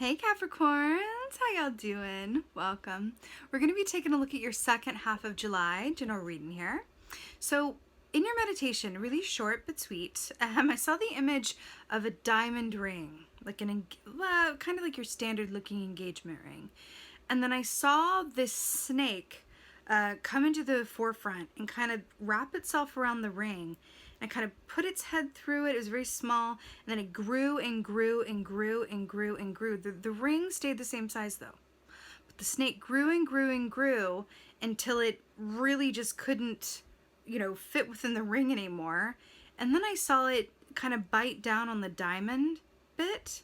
Hey Capricorns, how y'all doing? Welcome. We're going to be taking a look at your second half of July general reading here. So in your meditation, really short but sweet, I saw the image of a diamond ring, like kind of like your standard looking engagement ring. And then I saw this snake come into the forefront and kind of wrap itself around the ring and kind of put its head through it. It was very small, and then it grew and grew and grew and grew and grew. The ring stayed the same size though, but the snake grew and grew and grew until it really just couldn't, fit within the ring anymore. And then I saw it kind of bite down on the diamond bit,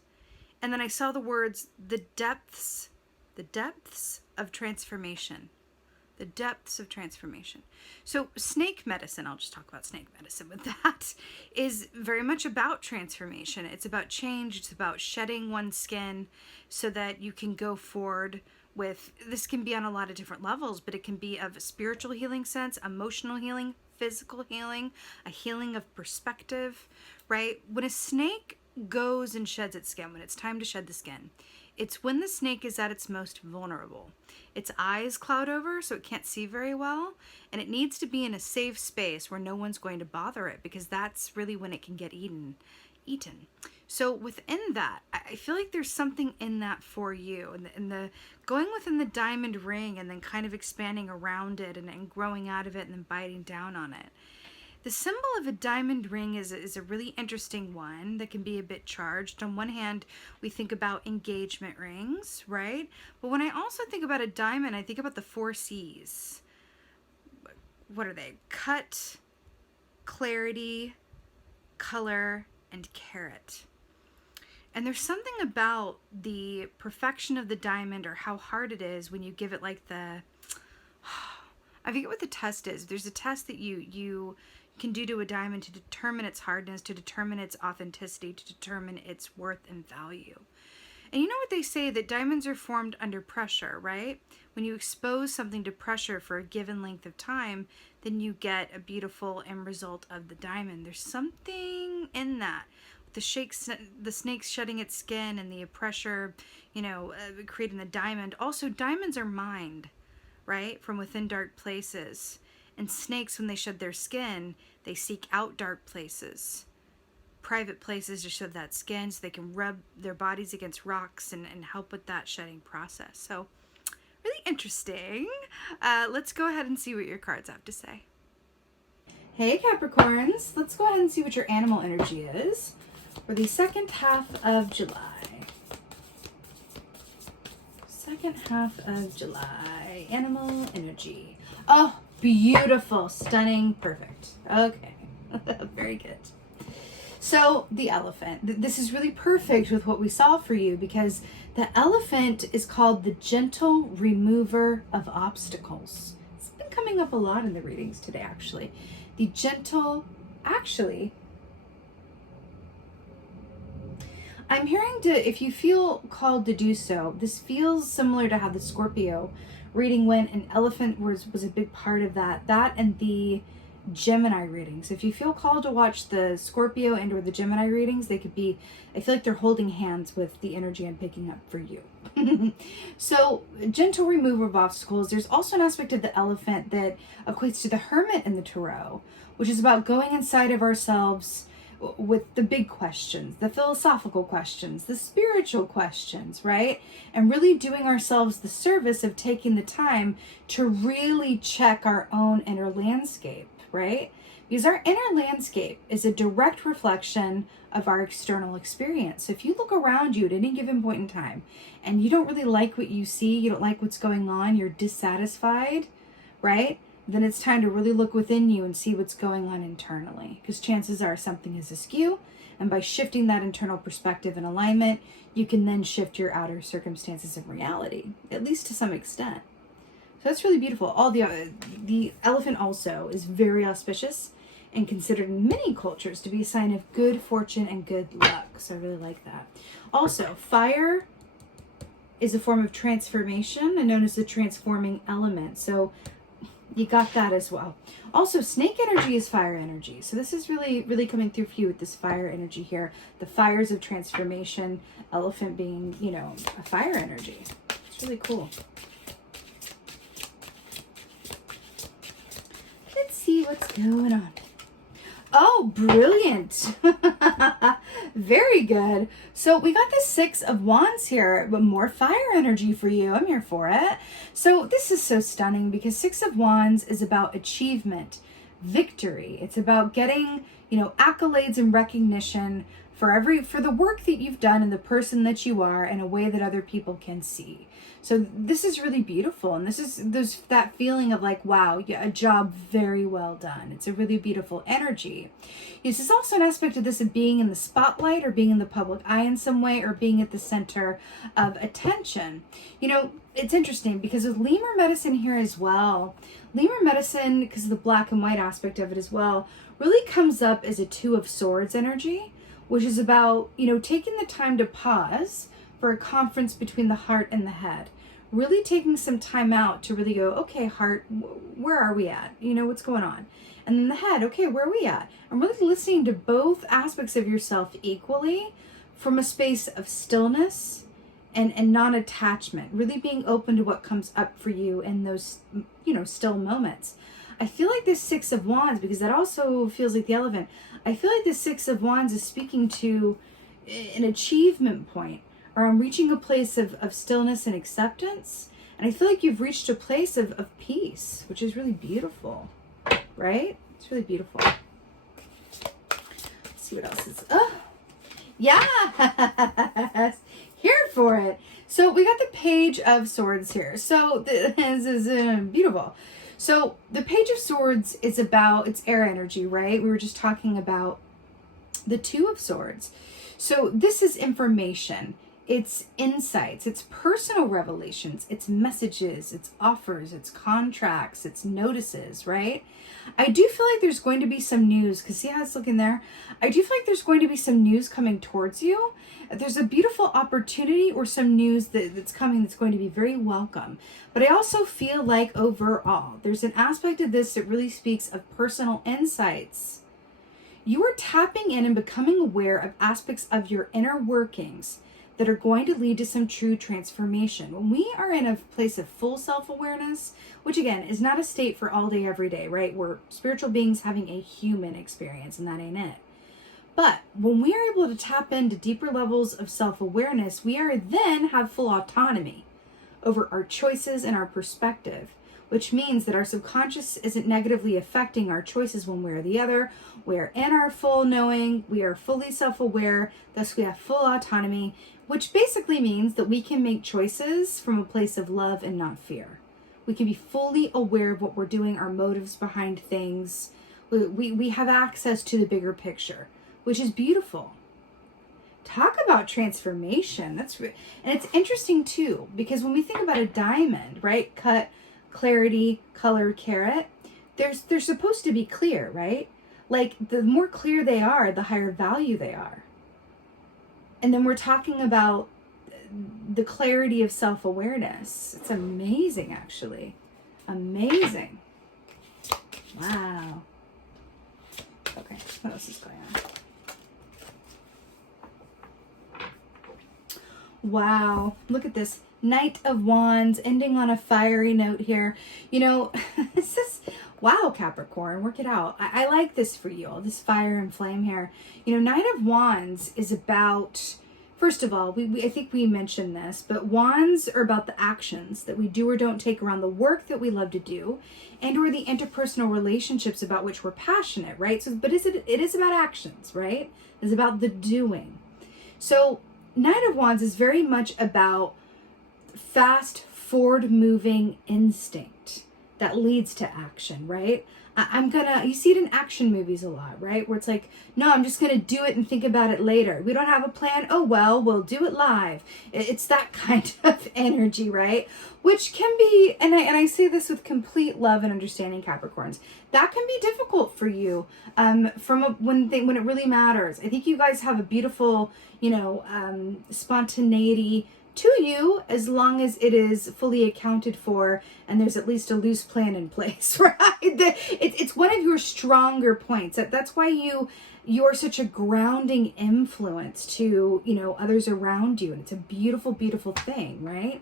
and then I saw the words, the depths of transformation. The depths of transformation. So snake medicine, I'll just talk about snake medicine with that, is very much about transformation. It's about change. It's about shedding one's skin so that you can go forward with, this can be on a lot of different levels, but it can be of a spiritual healing sense, emotional healing, physical healing, a healing of perspective, right? When a snake goes and sheds its skin, when it's time to shed the skin, it's when the snake is at its most vulnerable. Its eyes cloud over, so it can't see very well, and it needs to be in a safe space where no one's going to bother it, because that's really when it can get eaten. So within that, I feel like there's something in that for you, and the going within the diamond ring and then kind of expanding around it and growing out of it and then biting down on it. The symbol of a diamond ring is a really interesting one that can be a bit charged. On one hand, we think about engagement rings, right? But when I also think about a diamond, I think about the 4 C's. What are they? Cut, clarity, color, and carat. And there's something about the perfection of the diamond, or how hard it is when you give it like the... I forget what the test is. There's a test that you can do to a diamond to determine its hardness, to determine its authenticity, to determine its worth and value. And you know what they say, that diamonds are formed under pressure, right? When you expose something to pressure for a given length of time, then you get a beautiful end result of the diamond. There's something in that. The snake's shedding its skin and the pressure, creating the diamond. Also, diamonds are mined, right? From within dark places. And snakes, when they shed their skin, they seek out dark places, private places to shed that skin so they can rub their bodies against rocks and help with that shedding process. So really interesting. Let's go ahead and see what your cards have to say. Hey Capricorns, let's go ahead and see what your animal energy is for the second half of July. Second half of July, animal energy. Oh, beautiful, stunning, perfect. Okay, very good. So the elephant, this is really perfect with what we saw for you, because the elephant is called the gentle remover of obstacles. It's been coming up a lot in the readings today, actually. The gentle, I'm hearing if you feel called to do so, this feels similar to how the Scorpio reading went, and elephant was a big part of that. That and the Gemini readings. If you feel called to watch the Scorpio and or the Gemini readings, they could be, I feel like they're holding hands with the energy I'm picking up for you. So, gentle remover of obstacles. There's also an aspect of the elephant that equates to the hermit in the tarot, which is about going inside of ourselves with the big questions, the philosophical questions, the spiritual questions, right? And really doing ourselves the service of taking the time to really check our own inner landscape, right? Because our inner landscape is a direct reflection of our external experience. So if you look around you at any given point in time and you don't really like what you see, you don't like what's going on, you're dissatisfied, right? Then it's time to really look within you and see what's going on internally, because chances are something is askew, and by shifting that internal perspective and alignment, you can then shift your outer circumstances and reality, at least to some extent. So that's really beautiful. The elephant also is very auspicious and considered in many cultures to be a sign of good fortune and good luck. So I really like that. Also, fire is a form of transformation and known as the transforming element. So You got that as well. Also, snake energy is fire energy. So this is really, really coming through for you with this fire energy here. The fires of transformation, elephant being, you know, a fire energy. It's really cool. Let's see what's going on. Oh, brilliant. Very good. So we got the Six of Wands here, but more fire energy for you. I'm here for it. So this is so stunning because Six of Wands is about achievement, victory. It's about getting, you know, accolades and recognition for the work that you've done and the person that you are in a way that other people can see. So this is really beautiful. And there's that feeling of like, wow, yeah, a job very well done. It's a really beautiful energy. This is also an aspect of this of being in the spotlight or being in the public eye in some way or being at the center of attention. You know, it's interesting because with lemur medicine here as well, lemur medicine, because of the black and white aspect of it as well, really comes up as a Two of Swords energy, which is about, you know, taking the time to pause for a conference between the heart and the head. Really taking some time out to really go, okay, heart, where are we at? You know, what's going on? And then the head, okay, where are we at? I'm really listening to both aspects of yourself equally from a space of stillness and non-attachment, really being open to what comes up for you in those, you know, still moments. I feel like this Six of Wands, because that also feels like the elephant, I feel like this Six of Wands is speaking to an achievement point, or I'm reaching a place of stillness and acceptance. And I feel like you've reached a place of peace, which is really beautiful, right? It's really beautiful. Let's see what else is, oh, yes, here for it. So we got the Page of Swords here. So this is beautiful. So the Page of Swords is about, it's air energy, right? We were just talking about the Two of Swords. So this is information. It's insights, it's personal revelations, it's messages, it's offers, it's contracts, it's notices, right? I do feel like there's going to be some news, because see how it's looking there? I do feel like there's going to be some news coming towards you. There's a beautiful opportunity or some news that's coming that's going to be very welcome. But I also feel like overall, there's an aspect of this that really speaks of personal insights. You are tapping in and becoming aware of aspects of your inner workings that are going to lead to some true transformation. When we are in a place of full self-awareness, which again is not a state for all day, every day, right? We're spiritual beings having a human experience, and that ain't it. But when we are able to tap into deeper levels of self-awareness, we are then have full autonomy over our choices and our perspective, which means that our subconscious isn't negatively affecting our choices one way or the other. We're in our full knowing, we are fully self-aware, thus we have full autonomy, which basically means that we can make choices from a place of love and not fear. We can be fully aware of what we're doing, our motives behind things. We have access to the bigger picture, which is beautiful. Talk about transformation. And it's interesting too, because when we think about a diamond, right? Cut, clarity, color, carat, they're supposed to be clear, right? Like the more clear they are, the higher value they are. And then we're talking about the clarity of self-awareness. It's amazing, actually. Amazing. Wow. Okay, what else is going on? Wow, look at this. Knight of Wands, ending on a fiery note here. You know, this is, wow, Capricorn, work it out. I like this for you, all this fire and flame here. You know, Knight of Wands is about, first of all, I think we mentioned this, but wands are about the actions that we do or don't take around the work that we love to do, and or the interpersonal relationships about which we're passionate, right? So, but it is about actions, right? It's about the doing. So Knight of Wands is very much about fast, forward-moving instinct that leads to action, right? You see it in action movies a lot, right? Where it's like, no, I'm just going to do it and think about it later. We don't have a plan. Oh, well, we'll do it live. It's that kind of energy, right? Which can be, and I say this with complete love and understanding, Capricorns, that can be difficult for you when it really matters. I think you guys have a beautiful, spontaneity to you as long as it is fully accounted for and there's at least a loose plan in place, right? It's one of your stronger points. That's why you're such a grounding influence to, others around you. And it's a beautiful, beautiful thing, right?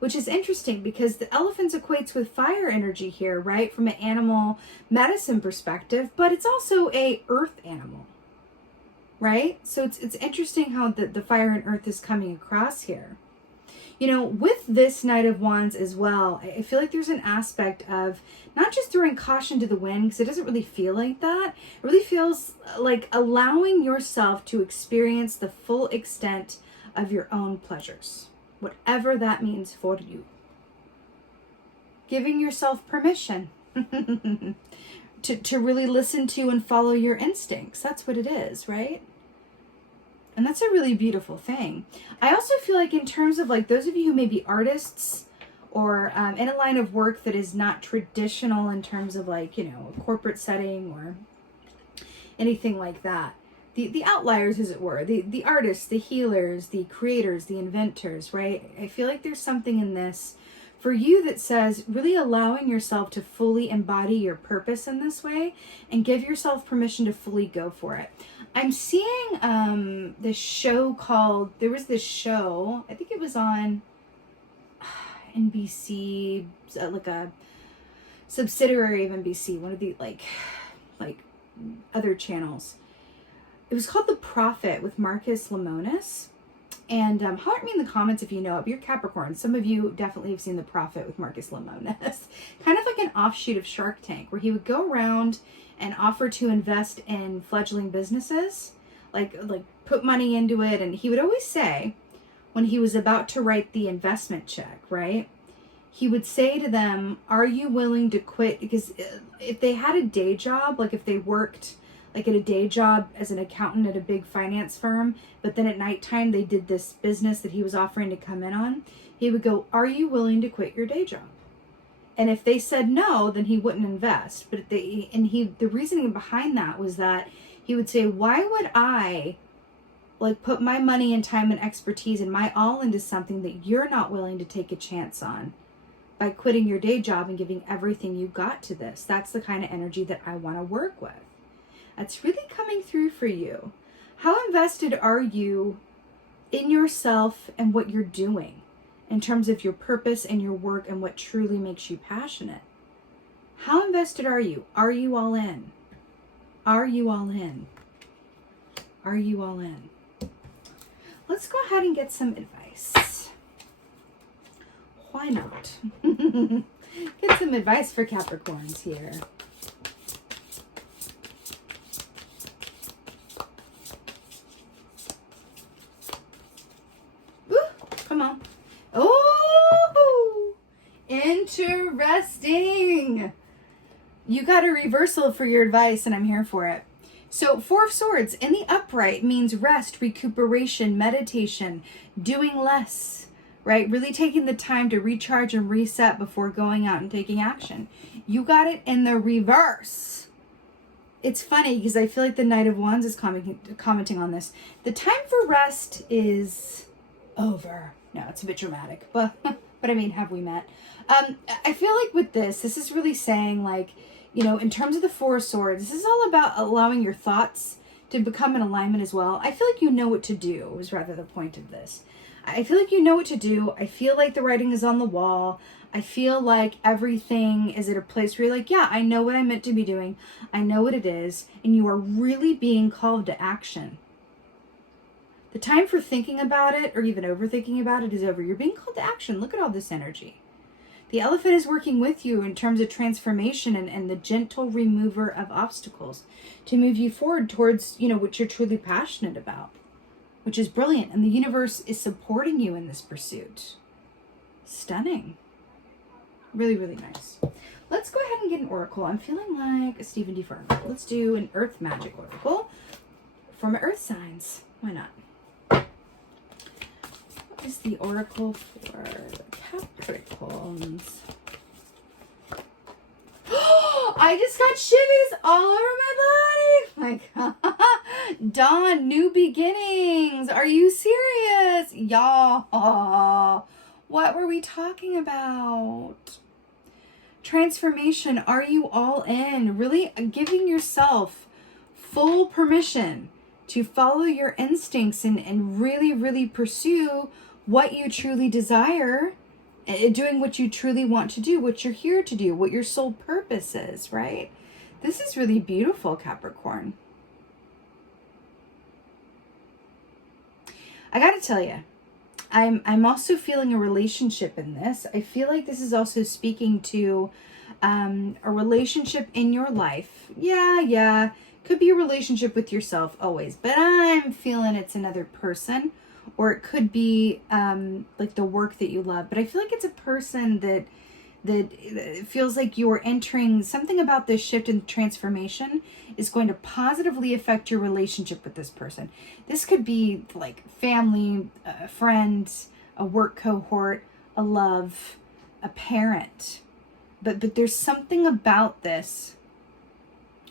Which is interesting because the elephants equates with fire energy here, right? From an animal medicine perspective, but it's also a earth animal, right? So it's interesting how the fire and earth is coming across here. With this Knight of Wands as well, I feel like there's an aspect of not just throwing caution to the wind, because it doesn't really feel like that. It really feels like allowing yourself to experience the full extent of your own pleasures, whatever that means for you. Giving yourself permission to really listen to and follow your instincts. That's what it is, right? And that's a really beautiful thing. I also feel like in terms of like those of you who may be artists or in a line of work that is not traditional in terms of like, a corporate setting or anything like that. The outliers, as it were, the artists, the healers, the creators, the inventors, right? I feel like there's something in this for you that says really allowing yourself to fully embody your purpose in this way and give yourself permission to fully go for it. I'm seeing this show there was this show, I think it was on NBC, like a subsidiary of NBC, one of the like other channels. It was called The Prophet with Marcus Lemonis. And holler at me in the comments if you know it. You're Capricorn. Some of you definitely have seen The Prophet with Marcus Lemonis. Kind of like an offshoot of Shark Tank, where he would go around and offer to invest in fledgling businesses, like put money into it. And he would always say, when he was about to write the investment check, right? He would say to them, are you willing to quit? Because if they had a day job, like if they worked like at a day job as an accountant at a big finance firm, but then at nighttime they did this business that he was offering to come in on, he would go, are you willing to quit your day job? And if they said no, then he wouldn't invest. But the reasoning behind that was that he would say, why would I like put my money and time and expertise and my all into something that you're not willing to take a chance on by quitting your day job and giving everything you got to this? That's the kind of energy that I want to work with. That's really coming through for you. How invested are you in yourself and what you're doing in terms of your purpose and your work and what truly makes you passionate? How invested are you? Are you all in? Are you all in? Are you all in? Let's go ahead and get some advice. Why not? Get some advice for Capricorns here. Come on. Oh, interesting. You got a reversal for your advice, and I'm here for it. So, Four of Swords in the upright means rest, recuperation, meditation, doing less, right? Really taking the time to recharge and reset before going out and taking action. You got it in the reverse. It's funny because I feel like the Knight of Wands is commenting on this. The time for rest is over. No, it's a bit dramatic, but I mean, have we met? I feel like with this is really saying like, in terms of the Four of Swords, this is all about allowing your thoughts to become in alignment as well. I feel like you know what to do is rather the point of this. I feel like you know what to do. I feel like the writing is on the wall. I feel like everything is at a place where you're like, yeah, I know what I'm meant to be doing. I know what it is. And you are really being called to action. The time for thinking about it or even overthinking about it is over. You're being called to action. Look at all this energy. The elephant is working with you in terms of transformation and the gentle remover of obstacles to move you forward towards, what you're truly passionate about, which is brilliant. And the universe is supporting you in this pursuit. Stunning. Really, really nice. Let's go ahead and get an oracle. I'm feeling like a Stephen D. Farmer. Let's do an earth magic oracle for my earth signs. Why not? What is the oracle for Capricorns? I just got shivers all over my body. My God. Dawn, new beginnings. Are you serious? Y'all, what were we talking about? Transformation. Are you all in? Really giving yourself full permission to follow your instincts and really, really pursue what you truly desire, doing what you truly want to do, what you're here to do, what your soul purpose is, right? This is really beautiful, Capricorn. I gotta tell you, I'm also feeling a relationship in this. I feel like this is also speaking to a relationship in your life. Yeah. Could be a relationship with yourself always, but I'm feeling it's another person, or it could be like the work that you love. But I feel like it's a person that feels like you're entering something about this shift and transformation is going to positively affect your relationship with this person. This could be like family, a friend, a work cohort, a love, a parent. But there's something about this,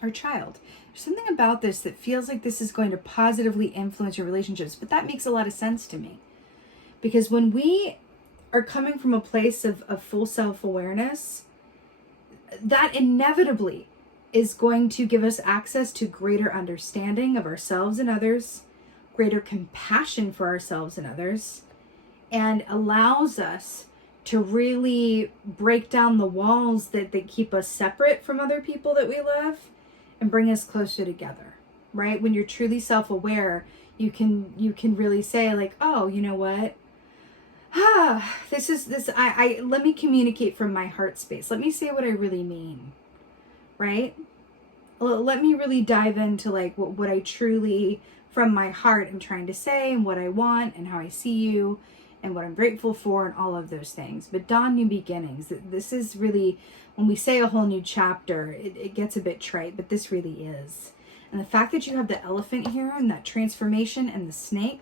or child. There's something about this that feels like this is going to positively influence your relationships. But that makes a lot of sense to me. Because when we are coming from a place of full self-awareness, that inevitably is going to give us access to greater understanding of ourselves and others, greater compassion for ourselves and others, and allows us to really break down the walls that keep us separate from other people that we love and bring us closer together, right? When you're truly self-aware, you can really say like, oh, you know what? Let me communicate from my heart space. Let me say what I really mean, right? Let me really dive into like what I truly, from my heart, am trying to say, and what I want, and how I see you, and what I'm grateful for, and all of those things. But dawn, new beginnings. This is really, when we say a whole new chapter, it gets a bit trite, but this really is. And the fact that you have the elephant here, and that transformation, and the snake,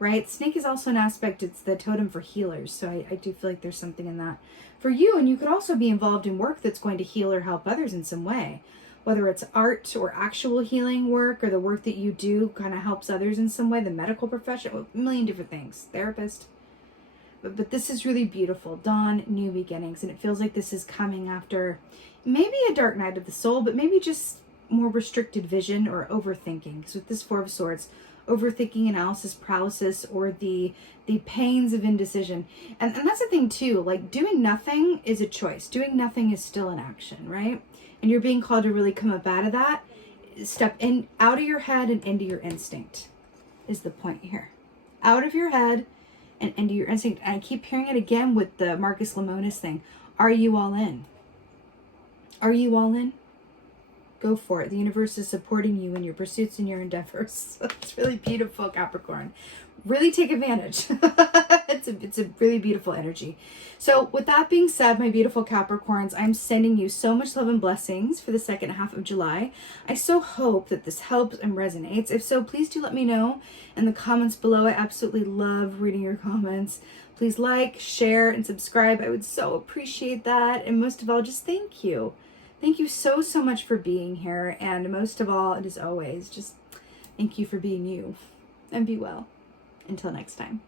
right? Snake is also an aspect, it's the totem for healers. So I do feel like there's something in that for you. And you could also be involved in work that's going to heal or help others in some way. Whether it's art or actual healing work, or the work that you do kind of helps others in some way, the medical profession, a million different things, therapist. But this is really beautiful. Dawn, new beginnings. And it feels like this is coming after maybe a dark night of the soul, but maybe just more restricted vision or overthinking. Because with this Four of Swords, overthinking, analysis paralysis, or the pains of indecision. And that's the thing too, like doing nothing is a choice. Doing nothing is still an action, right? And you're being called to really come up out of that. Step in, out of your head and into your instinct is the point here. Out of your head and into your instinct. And I keep hearing it again with the Marcus Lemonis thing. Are you all in? Are you all in? Go for it. The universe is supporting you in your pursuits and your endeavors. It's really beautiful, Capricorn. Really take advantage. It's a really beautiful energy. So with that being said, my beautiful Capricorns, I'm sending you so much love and blessings for the second half of July. I so hope that this helps and resonates. If so, please do let me know in the comments below. I absolutely love reading your comments. Please like, share, and subscribe. I would so appreciate that. And most of all, just thank you. Thank you so much for being here. And most of all, and as always, just thank you for being you. And be well. Until next time.